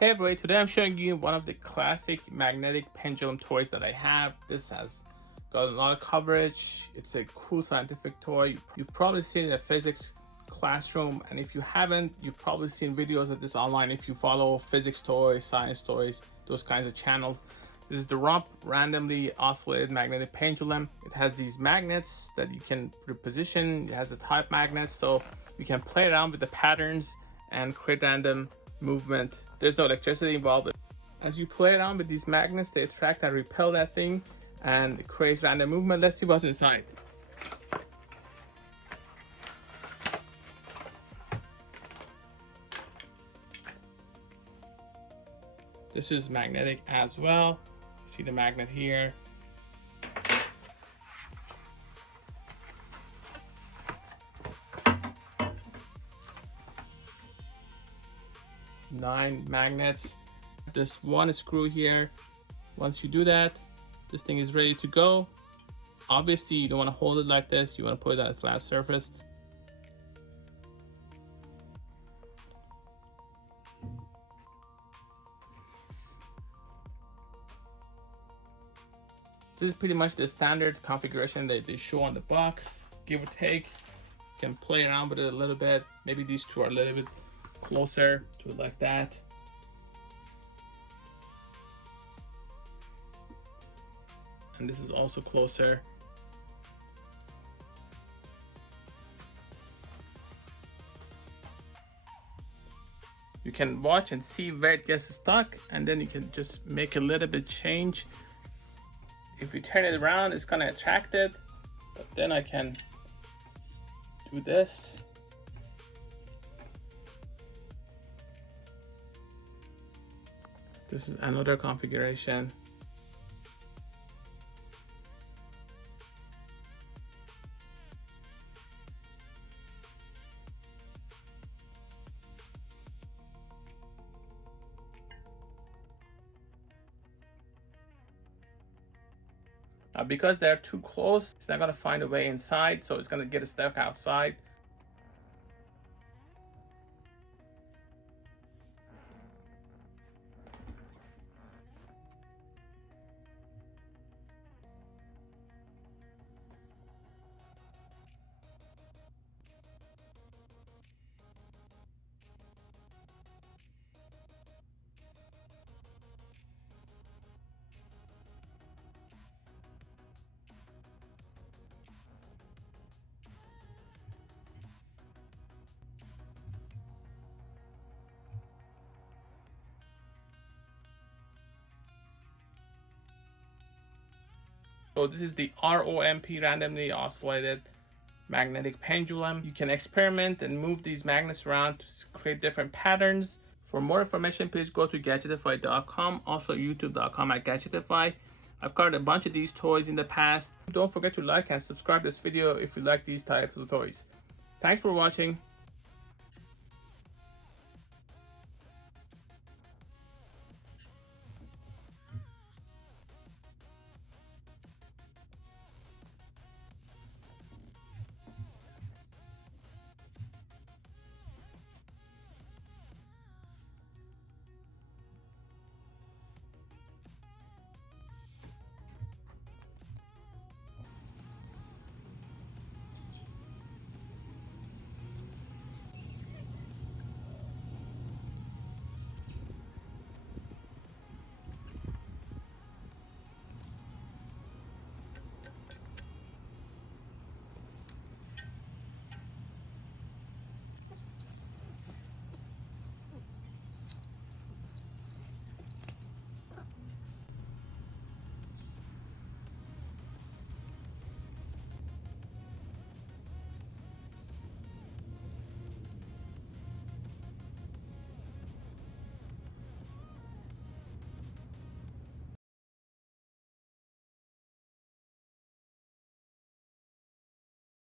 Hey everybody, today I'm showing you one of the classic magnetic pendulum toys that I have. This has got a lot of coverage. It's a cool scientific toy. You've probably seen it in a physics classroom, and if you haven't, you've probably seen videos of this online if you follow physics toys, science toys, those kinds of channels. This is the R.O.M.P randomly oscillated magnetic pendulum. It has these magnets that you can reposition. It has a type magnet, so you can play around with the patterns and create random movement. There's no electricity involved. As you play around with these magnets, they attract and repel that thing and it creates random movement. Let's see what's inside. This is magnetic as well. See the magnet here. Nine magnets. This one screw here. Once you do that, this thing is ready to go. Obviously, you don't want to hold it like this. You want to put it on a flat surface. This is pretty much the standard configuration that they show on the box, give or take. You can play around with it a little bit. Maybe these two are a little bit closer to it like that. And this is also closer. You can watch and see where it gets stuck, and then you can just make a little bit change. If you turn it around, it's gonna attract it, but then I can do this. This is another configuration. Now, because they're too close, it's not gonna find a way inside, so it's gonna get stuck outside. So this is the R.O.M.P randomly oscillated magnetic pendulum. You can experiment and move these magnets around to create different patterns. For more information, please go to Gadgetify.com, also youtube.com/Gadgetify. I've covered a bunch of these toys in the past. Don't forget to like and subscribe this video if you like these types of toys. Thanks for watching.